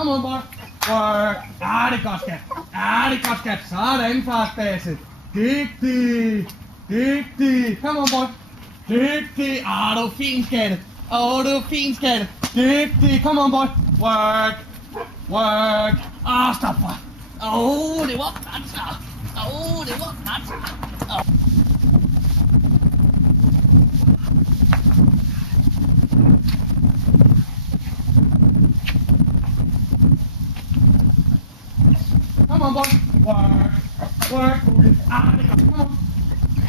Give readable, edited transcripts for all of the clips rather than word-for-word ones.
Kom on, boy. Work. Ja, det er godt, skat. Ja, det er godt, skat. Sådan, fartbase. Dygtig. Dygtig. Kom on, boy. Dygtig. Du er fin, skat. Du er fin, skat. Dygtig. Kom on, boy. Work. Work. Stop, boy. Det var flot, så. Det var flot, så. Come on, boy. Work. Work. Boogie. Det er godt. Come on.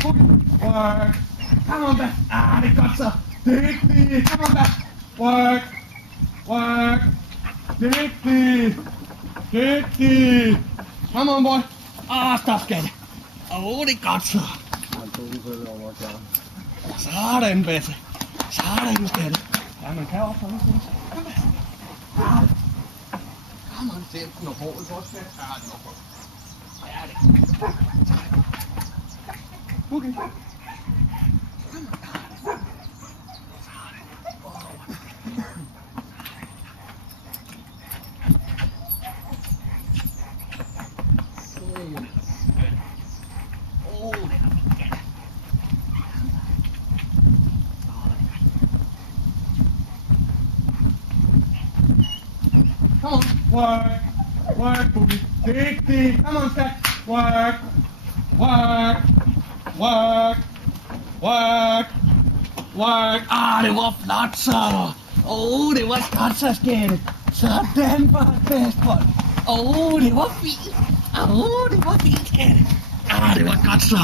Boogie. Work. Come on, back. Det er godt, så. Dygtig. Come on, back. Work. Work. Dygtig. Dygtig. Come on, boy. Stop, skat. Det er godt, så. Sådan, Basse. Sådan, skat. Ja, man kan også holde sådan. Kom, Basse. Kom on, se den og hårdt for, skat. Det er godt. Ja, det er okay. Come on, work, work, boogie, dygtig. Come on, skat. Work, work, work, work, work. Det var flot, så. Det var godt, så, skat. Sådan var det bedst, bold. Det var fint. Det var fint, skat. Det var godt, så.